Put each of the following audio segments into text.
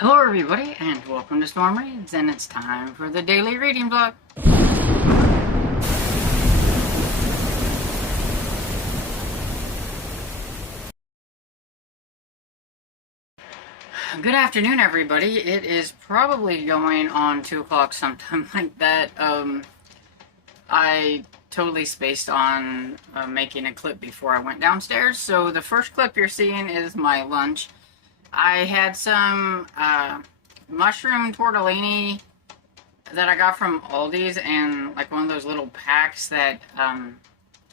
Hello everybody, and welcome to Storm Reads, and it's time for the daily reading vlog. Good afternoon everybody. It is probably going on 2 o'clock, sometime like that. I totally spaced on making a clip before I went downstairs, so the first clip you're seeing is my lunch. I had some mushroom tortellini that I got from Aldi's, and like one of those little packs that I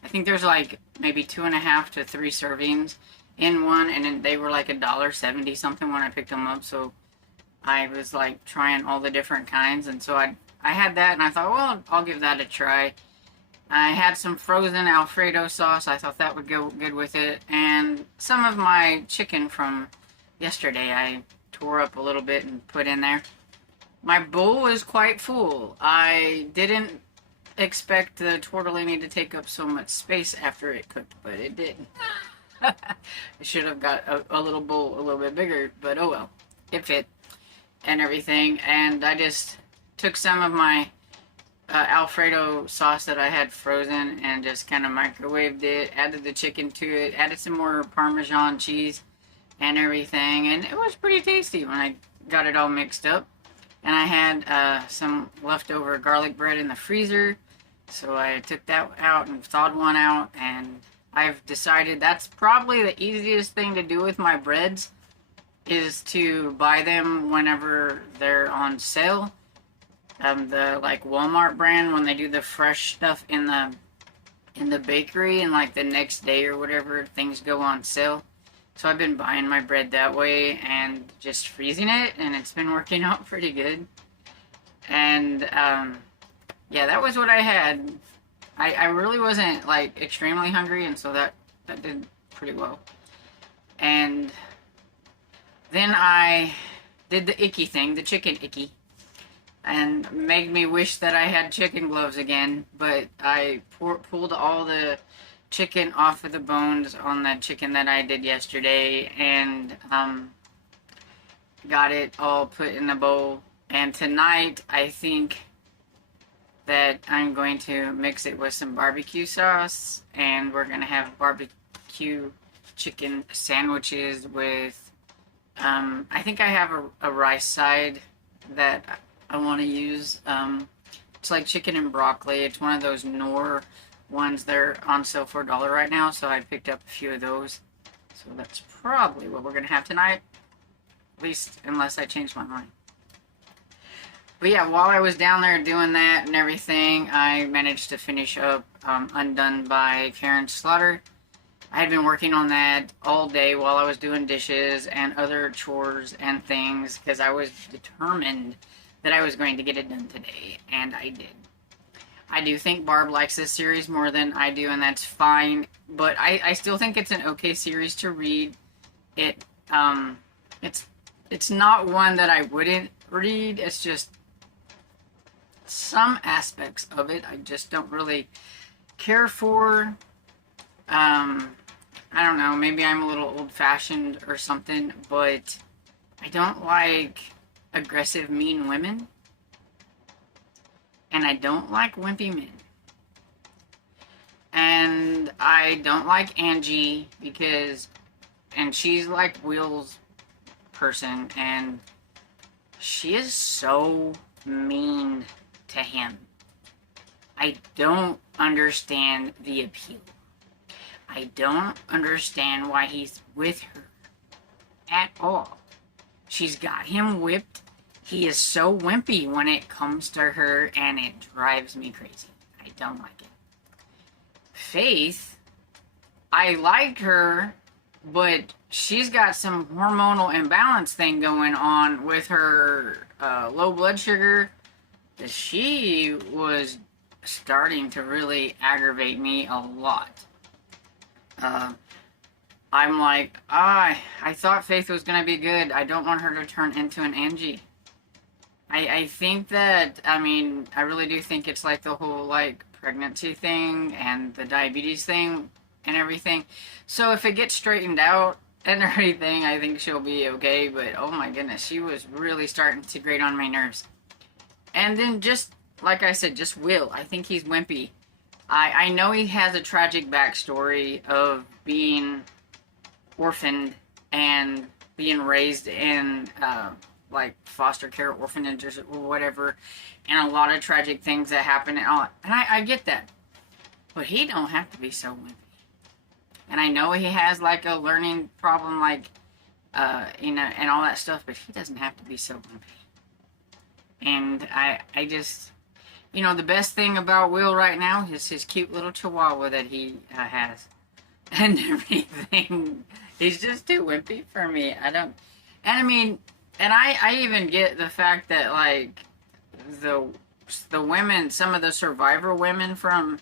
think there's like maybe 2.5 to 3 servings in one, and then they were like $1.70 something when I picked them up. So I was like trying all the different kinds, and so I had that, and I thought, well, I'll give that a try. I had some frozen Alfredo sauce. I thought that would go good with it, and some of my chicken from yesterday I tore up a little bit and put in there. My bowl is quite full. I didn't expect the tortellini to take up so much space after it cooked, but it did. I should have got a little bowl a little bit bigger, but oh well. It fit and everything. And I just took some of my Alfredo sauce that I had frozen and just kind of microwaved it, added the chicken to it, added some more Parmesan cheese and everything, and it was pretty tasty when I got it all mixed up. And I had some leftover garlic bread in the freezer, so I took that out and thawed one out, and I've decided that's probably the easiest thing to do with my breads, is to buy them whenever they're on sale. The like Walmart brand, when they do the fresh stuff in the bakery, and like the next day or whatever things go on sale. So I've been buying my bread that way and just freezing it, and it's been working out pretty good. And yeah, that was what I had. I really wasn't like extremely hungry, and so that did pretty well. And then I did the icky thing, the chicken icky, and made me wish that I had chicken gloves again. But I pulled all the chicken off of the bones on that chicken that I did yesterday, and got it all put in a bowl. And tonight I think that I'm going to mix it with some barbecue sauce, and we're gonna have barbecue chicken sandwiches with I think I have a rice side that I want to use. It's like chicken and broccoli. It's one of those Knorr ones. They're on sale for $1 right now, so I picked up a few of those. So that's probably what we're gonna have tonight, at least unless I change my mind. But yeah, while I was down there doing that and everything, I managed to finish up Undone by Karen Slaughter. I had been working on that all day while I was doing dishes and other chores and things, because I was determined that I was going to get it done today, and I did. I do think Barb likes this series more than I do, and that's fine, but I still think it's an okay series to read. It's not one that I wouldn't read. It's just some aspects of it I just don't really care for. I don't know, maybe I'm a little old-fashioned or something, but I don't like aggressive, mean women. And I don't like wimpy men. And I don't like Angie and she's like Will's person, and she is so mean to him. I don't understand the appeal. I don't understand why he's with her at all. She's got him whipped. He is so wimpy when it comes to her, and it drives me crazy. I don't like it. Faith, I like her, but she's got some hormonal imbalance thing going on with her low blood sugar. She was starting to really aggravate me a lot. I'm like, I thought Faith was going to be good. I don't want her to turn into an Angie. I think that, I mean, I really do think it's like the whole, like, pregnancy thing and the diabetes thing and everything. So if it gets straightened out, and everything. I think she'll be okay, but oh my goodness, she was really starting to grate on my nerves. And then just, like I said, just Will. I think he's wimpy. I know he has a tragic backstory of being orphaned and being raised in, like, foster care orphanages or whatever, and a lot of tragic things that happen and all. And I get that. But he don't have to be so wimpy. And I know he has, like, a learning problem, like, you know, and all that stuff, but he doesn't have to be so wimpy. And I just, you know, the best thing about Will right now is his cute little chihuahua that he has. And everything. He's just too wimpy for me. I don't, and I mean, and I even get the fact that, like, the women, some of the survivor women from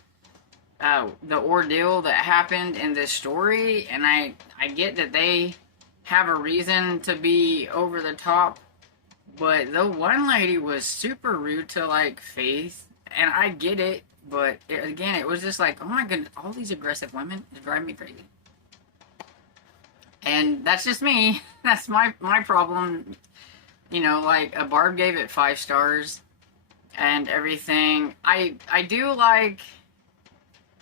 the ordeal that happened in this story, and I get that they have a reason to be over the top, but the one lady was super rude to, like, Faith, and I get it, but again, it was just like, oh my goodness, all these aggressive women is driving me crazy. And that's just me. That's my problem. You know, like, a Barb gave it 5 stars and everything. I do like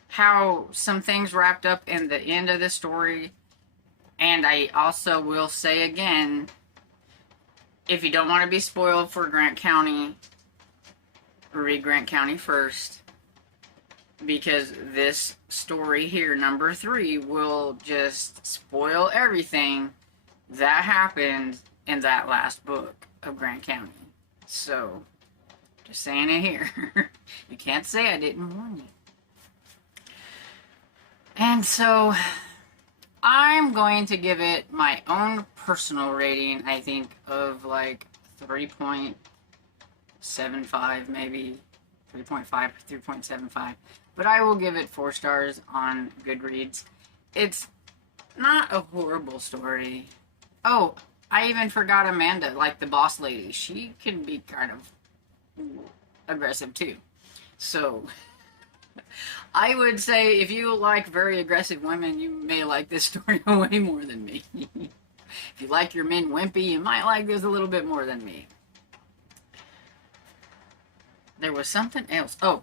how some things wrapped up in the end of the story. And I also will say again, if you don't want to be spoiled for Grant County, read Grant County first. Because this story here, number 3, will just spoil everything that happened in that last book of Grant County. So, just saying it here. You can't say I didn't warn you. And so, I'm going to give it my own personal rating, I think, of like 3.75, maybe 3.5, 3.75. But I will give it 4 stars on Goodreads. It's not a horrible story. Oh, I even forgot Amanda, like the boss lady. She can be kind of aggressive too. So, I would say if you like very aggressive women, you may like this story way more than me. If you like your men wimpy, you might like this a little bit more than me. There was something else. Oh.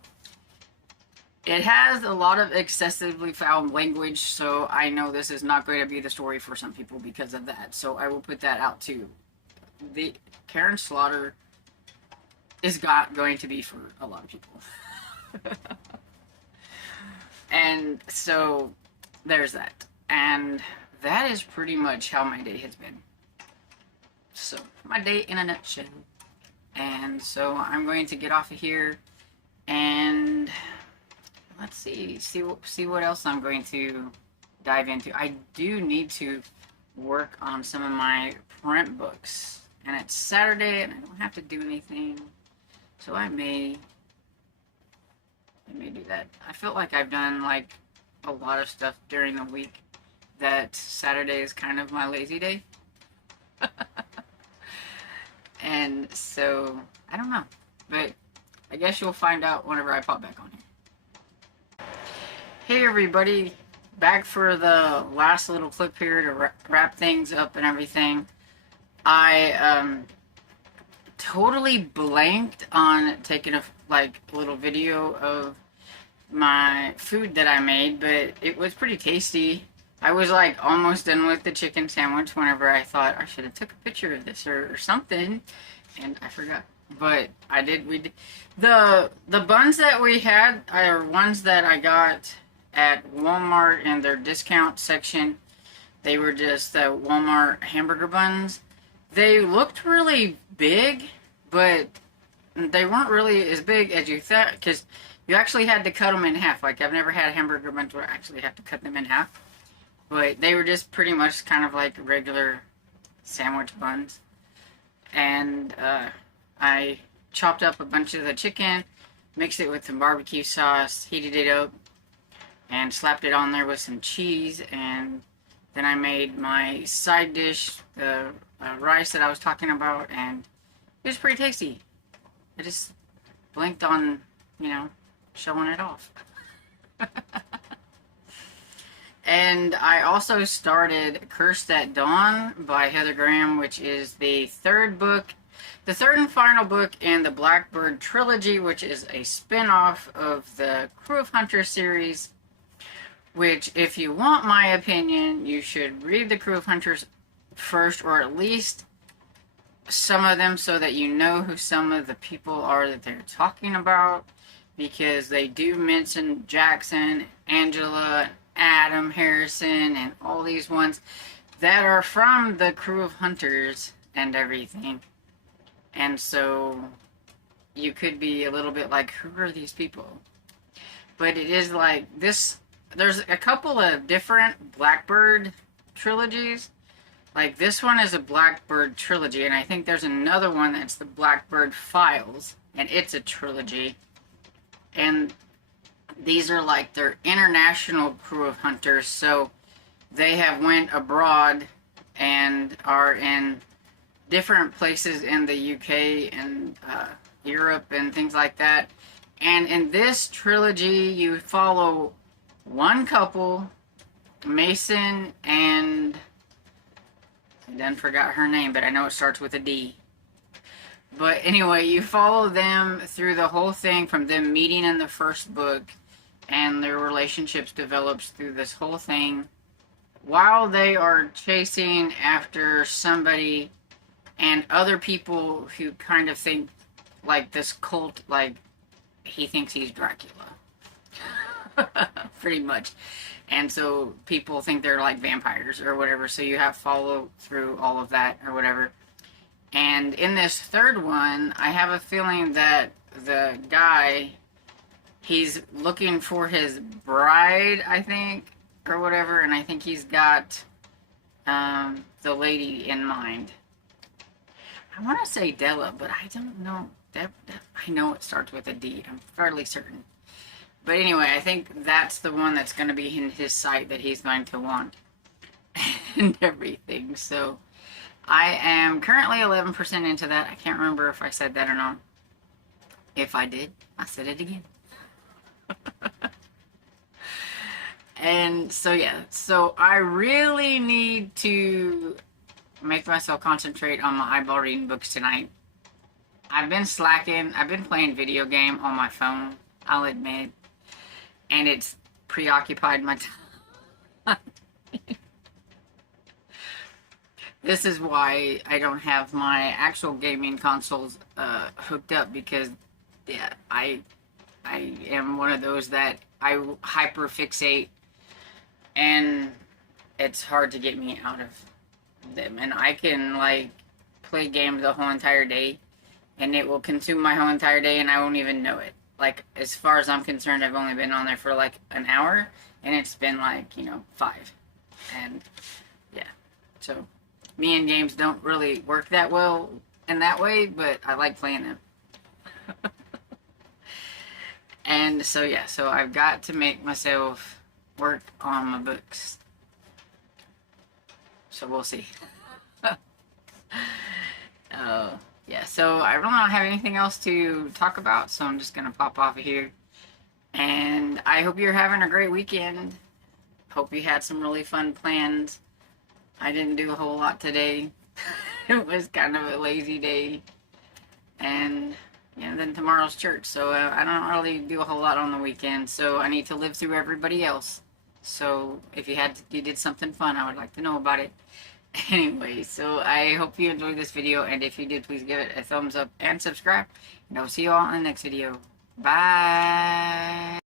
It has a lot of excessively foul language, so I know this is not going to be the story for some people because of that. So I will put that out too. The Karen Slaughter is going to be for a lot of people. And so there's that. And that is pretty much how my day has been. So my day in a nutshell. And so I'm going to get off of here and let's see what else I'm going to dive into. I do need to work on some of my print books. And it's Saturday and I don't have to do anything. So I may do that. I feel like I've done like a lot of stuff during the week that Saturday is kind of my lazy day. And so, I don't know. But I guess you'll find out whenever I pop back on here. Hey everybody, back for the last little clip here to wrap things up and everything. I totally blanked on taking a little video of my food that I made, but it was pretty tasty. I was like almost done with the chicken sandwich whenever I thought I should have took a picture of this or something, and I forgot. But I did. The buns that we had are ones that I got at Walmart in their discount section. They were just the Walmart hamburger buns. They looked really big, but they weren't really as big as you thought, because you actually had to cut them in half. Like, I've never had hamburger buns where I actually have to cut them in half. But they were just pretty much kind of like regular sandwich buns. And I chopped up a bunch of the chicken, mixed it with some barbecue sauce, heated it up, and slapped it on there with some cheese. And then I made my side dish, the rice that I was talking about, and it was pretty tasty. I just blinked on, showing it off. And I also started Cursed at Dawn by Heather Graham, which is the third and final book in the Blackbird trilogy, which is a spin-off of the Crew of Hunters series, which, if you want my opinion, you should read the Crew of Hunters first, or at least some of them, so that you know who some of the people are that they're talking about, because they do mention Jackson, Angela, Adam Harrison, and all these ones that are from the Crew of Hunters and everything. And so you could be a little bit like, who are these people? But it is like this. There's a couple of different Blackbird trilogies. Like, this one is a Blackbird trilogy, and I think there's another one that's the Blackbird Files, and it's a trilogy. And these are like their international Crew of Hunters, so they have went abroad and are in different places in the UK and Europe and things like that. And in this trilogy, you follow one couple, Mason and... I done forgot her name, but I know it starts with a D. But anyway, you follow them through the whole thing, from them meeting in the first book, and their relationships develops through this whole thing, while they are chasing after somebody and other people who kind of think like this cult, like he thinks he's Dracula. Pretty much. And so people think they're like vampires or whatever, so you have to follow through all of that or whatever. And in this third one, I have a feeling that the guy, he's looking for his bride, I think, or whatever, and I think he's got the lady in mind. I want to say Della, but I don't know. I know it starts with a D. I'm fairly certain. But anyway, I think that's the one that's going to be in his sight that he's going to want. And everything. So I am currently 11% into that. I can't remember if I said that or not. If I did, I said it again. And so yeah, so I really need to make myself concentrate on my eyeball reading books tonight. I've been slacking. I've been playing video game on my phone, I'll admit. And it's preoccupied my time. This is why I don't have my actual gaming consoles hooked up, because yeah, I am one of those that I hyperfixate, and it's hard to get me out of them. And I can like play games the whole entire day, and it will consume my whole entire day, and I won't even know it. Like, as far as I'm concerned, I've only been on there for like an hour, and it's been like, 5. And yeah, so me and games don't really work that well in that way, but I like playing them. And so yeah, so I've got to make myself work on my books. So we'll see. Yeah, so I really don't have anything else to talk about, so I'm just going to pop off of here. And I hope you're having a great weekend. Hope you had some really fun plans. I didn't do a whole lot today. It was kind of a lazy day. And then tomorrow's church, so I don't really do a whole lot on the weekend, so I need to live through everybody else. So if you did something fun, I would like to know about it. Anyway, so I hope you enjoyed this video, and if you did, please give it a thumbs up and subscribe, and I'll see you all in the next video. Bye!